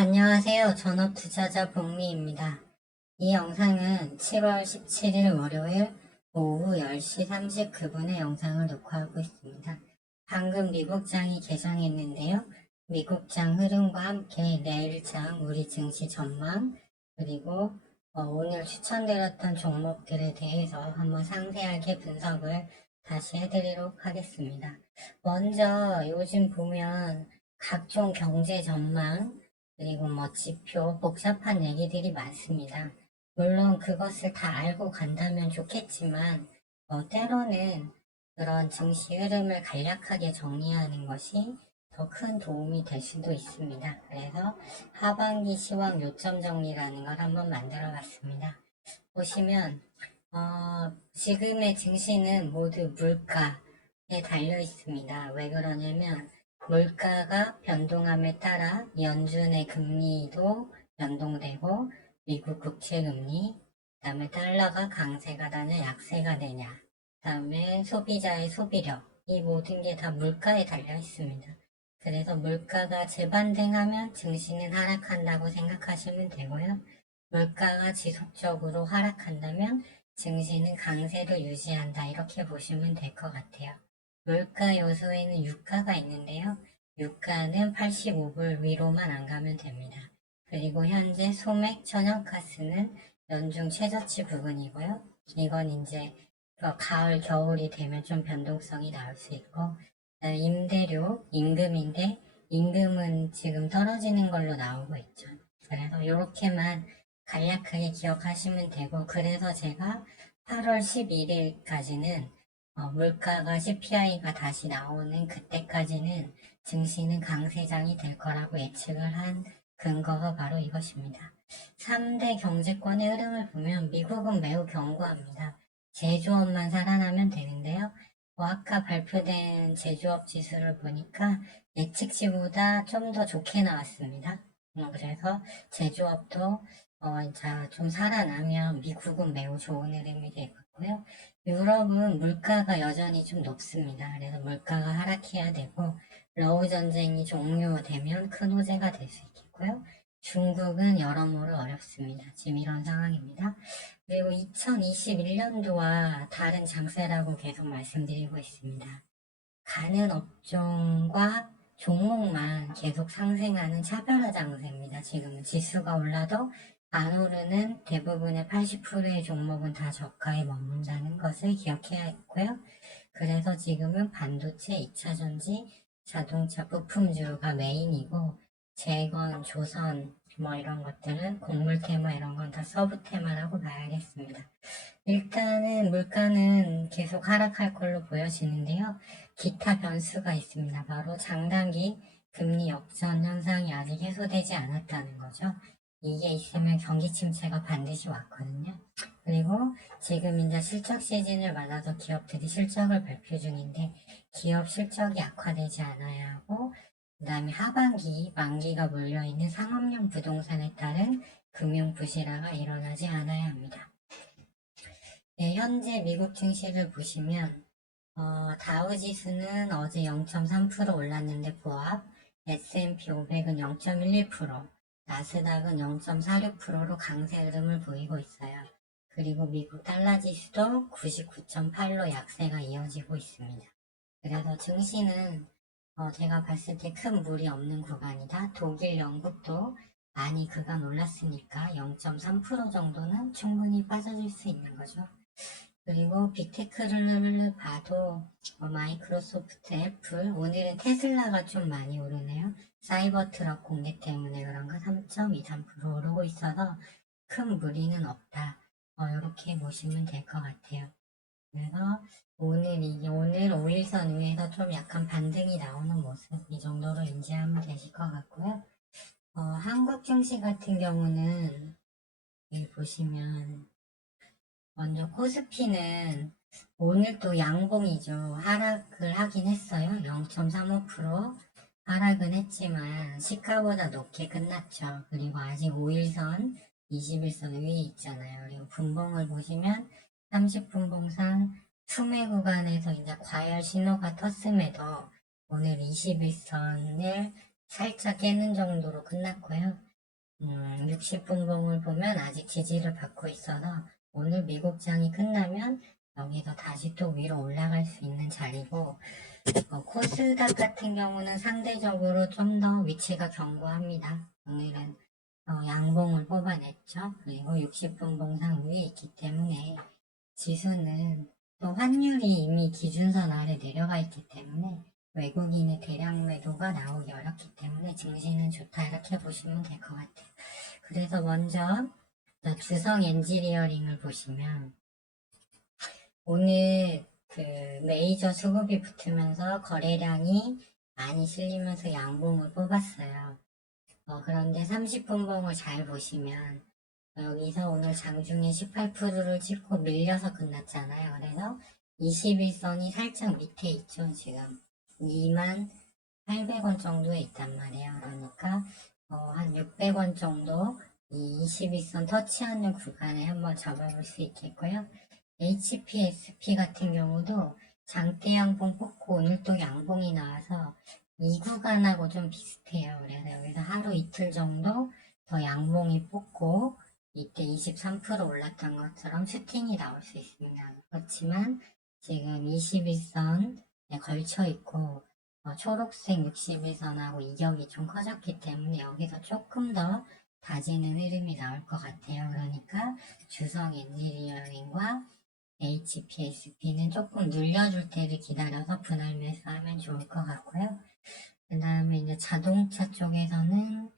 안녕하세요. 전업 투자자 복미입니다. 이 영상은 7월 17일 월요일 오후 10시 39분에 영상을 녹화하고 있습니다. 방금 미국장이 개장했는데요. 미국장 흐름과 함께 내일장 우리 증시 전망 그리고 어, 오늘 추천드렸던 종목들에 대해서 한번 상세하게 분석을 다시 해드리도록 하겠습니다. 먼저 요즘 보면 각종 경제 전망 그리고 뭐 지표, 복잡한 얘기들이 많습니다. 물론 그것을 다 알고 간다면 좋겠지만, 어, 때로는 그런 증시 흐름을 간략하게 정리하는 것이 더 큰 도움이 될 수도 있습니다. 그래서 하반기 시황 요점 정리라는 걸 한번 만들어 봤습니다. 보시면, 어, 지금의 증시는 모두 물가에 달려 있습니다. 왜 그러냐면, 물가가 변동함에 따라 연준의 금리도 변동되고 미국 국채 금리, 그다음에 달러가 강세가 되냐 약세가 되냐, 그다음에 소비자의 소비력 이 모든 게 다 물가에 달려 있습니다. 그래서 물가가 재반등하면 증시는 하락한다고 생각하시면 되고요. 물가가 지속적으로 하락한다면 증시는 강세를 유지한다 이렇게 보시면 될 것 같아요. 물가 요소에는 유가가 있는데요. 유가는 85불 위로만 안 가면 됩니다. 그리고 현재 소맥 천연가스는 연중 최저치 부분이고요. 이건 이제 그 가을, 겨울이 되면 좀 변동성이 나올 수 있고 그다음에 임대료, 임금인데 임금은 지금 떨어지는 걸로 나오고 있죠. 그래서 이렇게만 간략하게 기억하시면 되고 그래서 제가 8월 11일까지는 어, 물가가 CPI가 다시 나오는 그때까지는 증시는 강세장이 될 거라고 예측을 한 근거가 바로 이것입니다. 3대 경제권의 흐름을 보면 미국은 매우 견고합니다. 제조업만 살아나면 되는데요. 뭐 아까 발표된 제조업 지수를 보니까 예측치보다 좀 더 좋게 나왔습니다. 어, 그래서 제조업도 어, 자, 좀 살아나면 미국은 매우 좋은 흐름이 되겠고요. 유럽은 물가가 여전히 좀 높습니다. 그래서 물가가 하락해야 되고 러우 전쟁이 종료되면 큰 호재가 될 수 있겠고요. 중국은 여러모로 어렵습니다. 지금 이런 상황입니다. 그리고 2021년도와 다른 장세라고 계속 말씀드리고 있습니다. 가는 업종과 종목만 계속 상승하는 차별화 장세입니다. 지금은 지수가 올라도 안 오르는 대부분의 80%의 종목은 다 저가에 머문다는 것을 기억해야 했고요. 그래서 지금은 반도체, 2차전지, 자동차 부품주가 메인이고 재건, 조선 뭐 이런 것들은 곡물 테마 이런 건 다 서브 테마라고 봐야겠습니다. 일단은 물가는 계속 하락할 걸로 보여지는데요. 기타 변수가 있습니다. 바로 장단기 금리 역전 현상이 아직 해소되지 않았다는 거죠. 이게 있으면 경기 침체가 반드시 왔거든요. 그리고 지금 이제 실적 시즌을 맞아서 기업들이 실적을 발표 중인데 기업 실적이 악화되지 않아야 하고 그 다음에 하반기 만기가 몰려 있는 상업용 부동산에 따른 금융 부실화가 일어나지 않아야 합니다. 네, 현재 미국 증시를 보시면 어, 다우 지수는 어제 0.3% 올랐는데 보합, S&P 500은 0.11%, 나스닥은 0.46%로 강세 흐름을 보이고 있어요. 그리고 미국 달러 지수도 99.8로 약세가 이어지고 있습니다. 그래서 증시는 어, 제가 봤을 때 큰 무리 없는 구간이다. 독일, 영국도 많이 그간 올랐으니까 0.3% 정도는 충분히 빠져줄 수 있는 거죠. 그리고 빅테크를 봐도 어, 마이크로소프트, 애플, 오늘은 테슬라가 좀 많이 오르네요. 사이버 트럭 공개 때문에 그런가 3.23% 오르고 있어서 큰 무리는 없다. 어, 이렇게 보시면 될 것 같아요. 그래서 오늘 이 오늘 5일선 위에서 좀 약간 반등이 나오는 모습 이 정도로 인지하면 되실 것 같고요. 어, 한국 증시 같은 경우는 여기 보시면 먼저 코스피는 오늘 또 양봉이죠. 하락을 하긴 했어요. 0.35% 하락은 했지만 시가보다 높게 끝났죠. 그리고 아직 5일선, 21선 위에 있잖아요. 그리고 분봉을 보시면 30분봉상 수매 구간에서 이제 과열 신호가 떴음에도 오늘 21선을 살짝 깨는 정도로 끝났고요. 음, 60분봉을 보면 아직 지지를 받고 있어서 오늘 미국장이 끝나면 여기서 다시 또 위로 올라갈 수 있는 자리고 어, 코스닥 같은 경우는 상대적으로 좀 더 위치가 견고합니다. 오늘은 어, 양봉을 뽑아냈죠. 그리고 60분 봉상 위에 있기 때문에 지수는 또 환율이 이미 기준선 아래 내려가 있기 때문에 외국인의 대량 매도가 나오기 어렵기 때문에 증시는 좋다 이렇게 보시면 될 것 같아요. 그래서 먼저 자, 주성 엔지니어링을 보시면 오늘 그 메이저 수급이 붙으면서 거래량이 많이 실리면서 양봉을 뽑았어요. 어, 그런데 30분봉을 잘 보시면 여기서 오늘 장중에 18%를 찍고 밀려서 끝났잖아요. 그래서 21선이 살짝 밑에 있죠, 지금. 2만 800원 정도에 있단 말이에요. 그러니까 어, 한 600원 정도 이 21선 터치하는 구간에 한번 잡아볼 수 있겠고요. HPSP 같은 경우도 장대 양봉 뽑고 오늘 또 양봉이 나와서 이 구간하고 좀 비슷해요. 그래서 여기서 하루 이틀 정도 더 양봉이 뽑고 이때 23% 올랐던 것처럼 슈팅이 나올 수 있습니다. 그렇지만 지금 21선에 걸쳐 있고 어, 초록색 61선하고 이격이 좀 커졌기 때문에 여기서 조금 더 다지는 흐름이 나올 것 같아요. 그러니까 주성 엔지니어링과 HPSP는 조금 눌려줄 때를 기다려서 분할 매수하면 좋을 것 같고요. 그 다음에 이제 자동차 쪽에서는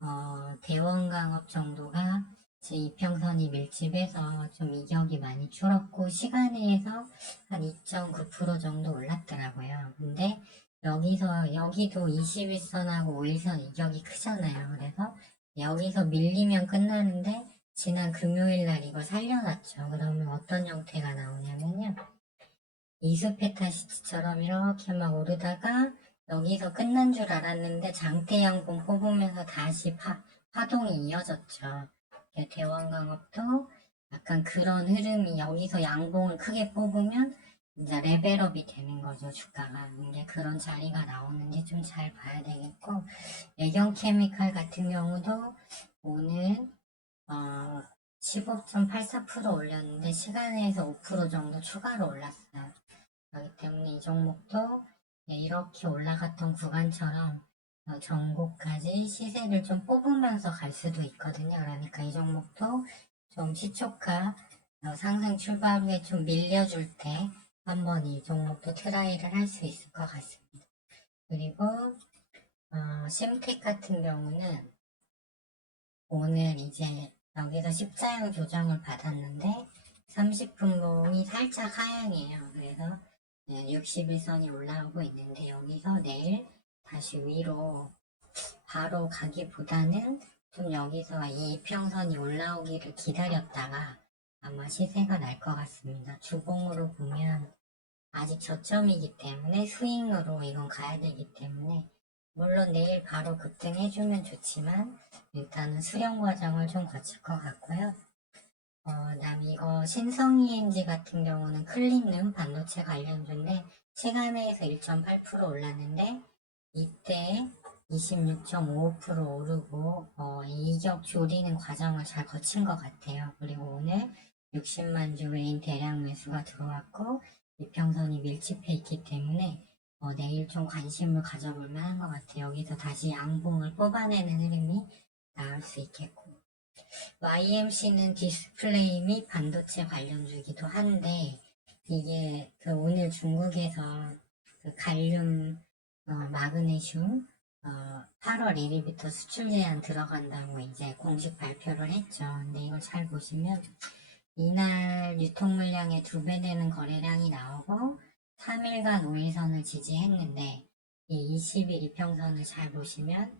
어, 대원강업 정도가 제 이평선이 밀집해서 좀 이격이 많이 줄었고 시간에서 한 2.9% 정도 올랐더라고요. 근데 여기서 여기도 21선하고 5일선 이격이 크잖아요. 그래서 여기서 밀리면 끝나는데 지난 금요일 날 이걸 살려놨죠. 그러면 어떤 형태가 나오냐면요. 이수페타시티처럼 이렇게 막 오르다가 여기서 끝난 줄 알았는데 장대 양봉 뽑으면서 다시 파, 파동이 이어졌죠. 대원강업도 약간 그런 흐름이 여기서 양봉을 크게 뽑으면 이제 레벨업이 되는 거죠. 주가가. 이게 그런 자리가 나오는지 좀 잘 봐야 되겠고 애경 케미칼 같은 경우도 오늘 어, 15.84% 올렸는데 시간에서 5% 정도 추가로 올랐어요. 그렇기 때문에 이 종목도 네, 이렇게 올라갔던 구간처럼 어, 전고까지 시세를 좀 뽑으면서 갈 수도 있거든요. 그러니까 이 종목도 좀 시초가 어, 상승 출발 후에 좀 밀려줄 때 한번 이 종목도 트라이를 할 수 있을 것 같습니다. 그리고 어, 심텍 같은 경우는 오늘 이제 여기서 십자형 조정을 받았는데 30분봉이 살짝 하향이에요. 그래서 61선이 올라오고 있는데 여기서 내일 다시 위로 바로 가기보다는 좀 여기서 이 이평선이 올라오기를 기다렸다가 아마 시세가 날 것 같습니다. 주봉으로 보면 아직 저점이기 때문에 스윙으로 이건 가야 되기 때문에 물론 내일 바로 급등해주면 좋지만 일단은 수령 과정을 좀 거칠 것 같고요. 어, 그다음 이거 신성ENG 같은 경우는 클린룸 반도체 관련주인데 시간에서 1.8% 올랐는데 이때 26.55% 오르고 어, 이격 조리는 과정을 잘 거친 것 같아요. 그리고 오늘 60만 주 외인 대량 매수가 들어왔고 이평선이 밀집해 있기 때문에 어, 내일 좀 관심을 가져볼 만한 것 같아요. 여기서 다시 양봉을 뽑아내는 흐름이 나올 수 있겠고 YMC는 디스플레이 및 반도체 관련주이기도 한데 이게 그 오늘 중국에서 그 갈륨 어, 마그네슘 어, 8월 1일부터 수출 제한 들어간다고 이제 공식 발표를 했죠. 근데 이걸 잘 보시면 이날 유통 물량의 두 배 되는 거래량이 나오고 3일간 5일선을 지지했는데 이 20일 이평선을 잘 보시면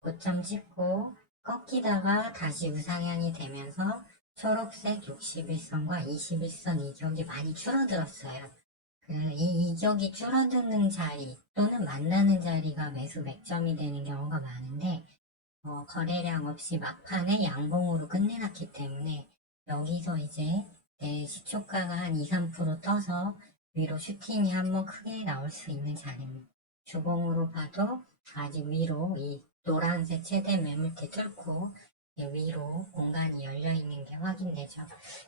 고점 찍고 꺾이다가 다시 우상향이 되면서 초록색 61선과 21선 이격이 많이 줄어들었어요. 그 이 이격이 줄어드는 자리 또는 만나는 자리가 매수 맥점이 되는 경우가 많은데 어, 거래량 없이 막판에 양봉으로 끝내놨기 때문에 여기서 이제 내 시초가가 한 2, 3% 떠서 위로 슈팅이 한번 크게 나올 수 있는 자리입니다. 주봉으로 봐도 아직 위로 이 노란색 최대 매물대 뚫고 위로 공간이 열려 있는 게 확인되죠.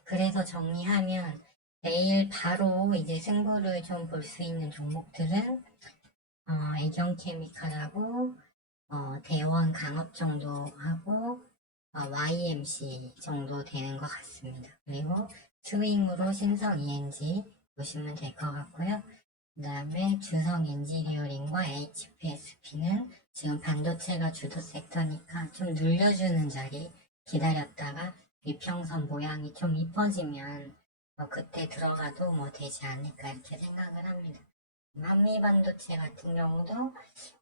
그래서 정리하면 내일 바로 이제 승부를 좀 볼 수 있는 종목들은 어, 애경케미칼하고 어, 대원 강업 정도 하고 어, YMC 정도 되는 것 같습니다. 그리고 스윙으로 신성 ENG 보시면 될 것 같고요. 그 다음에 주성 엔지니어링과 HPSP는 지금 반도체가 주도 섹터니까 좀 늘려주는 자리 기다렸다가 위평선 모양이 좀 이뻐지면 뭐 그때 들어가도 뭐 되지 않을까 이렇게 생각을 합니다. 한미 반도체 같은 경우도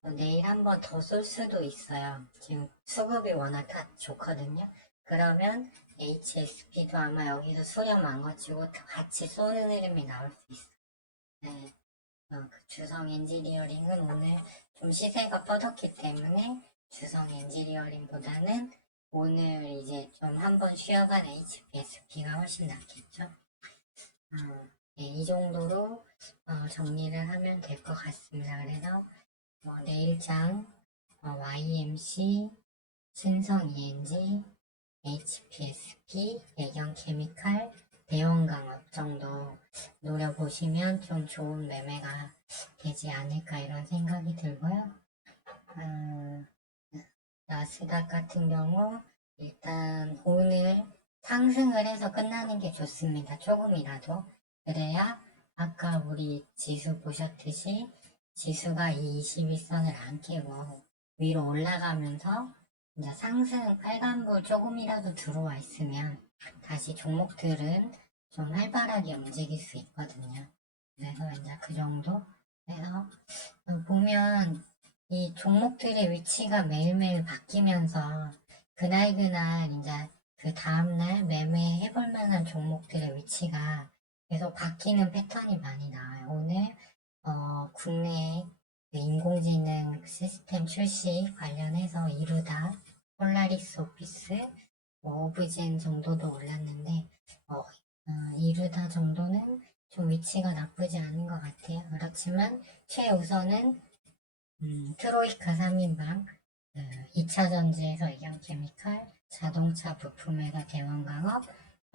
뭐 내일 한 번 더 쏠 수도 있어요. 지금 수급이 워낙 다 좋거든요. 그러면 HSP도 아마 여기서 수렴 안 거치고 같이 쏘는 흐름이 나올 수 있어요. 네. 어, 그 주성 엔지니어링은 오늘 좀 시세가 뻗었기 때문에 주성 엔지니어링보다는 오늘 이제 좀 한번 쉬어간 HPSP가 훨씬 낫겠죠. 어, 네, 이 정도로 어, 정리를 하면 될 것 같습니다. 그래서 어, 내일장 어, YMC, 신성 ENG, HPSP, 예경 케미칼, 대원강업 정도 노려보시면 좀 좋은 매매가 되지 않을까 이런 생각이 들고요. 어, 나스닥 같은 경우 일단 오늘 상승을 해서 끝나는 게 좋습니다. 조금이라도. 그래야 아까 우리 지수 보셨듯이 지수가 이 21선을 안 깨고 위로 올라가면서 이제 상승 빨간불 조금이라도 들어와 있으면 다시 종목들은 좀 활발하게 움직일 수 있거든요. 그래서 이제 그 정도. 어, 보면 이 종목들의 위치가 매일매일 바뀌면서 그날그날 이제 그 다음날 매매해 볼 만한 종목들의 위치가 계속 바뀌는 패턴이 많이 나와요. 오늘 어, 국내 그 인공지능 시스템 출시 관련해서 이루다, 폴라리스 오피스, 뭐 오브젠 정도도 올랐는데 어, 어, 이루다 정도는 좀 위치가 나쁘지 않은 것 같아요. 그렇지만 최우선은 음, 트로이카 3인방, 2차 전지에서 이경케미칼, 자동차 부품회사 대원강업,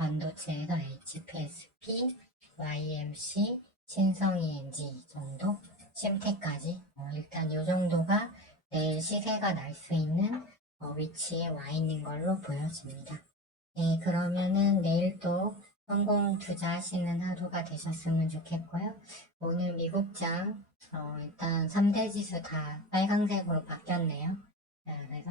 반도체에서 HPSP, YMC, 신성ENG 정도, 심테까지 어, 일단 이 정도가 내일 시세가 날 수 있는 어, 위치에 와 있는 걸로 보여집니다. 네, 그러면은 내일 또 성공 투자하시는 하루가 되셨으면 좋겠고요. 오늘 미국장 어, 일단 3대 지수 다 빨강색으로 바뀌었네요. 네, 그래서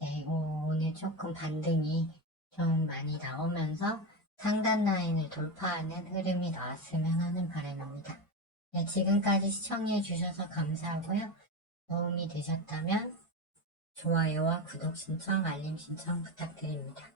네, 오, 오늘 조금 반등이 좀 많이 나오면서 상단 라인을 돌파하는 흐름이 나왔으면 하는 바람입니다. 네, 지금까지 시청해 주셔서 감사하고요. 도움이 되셨다면 좋아요와 구독 신청, 알림 신청 부탁드립니다.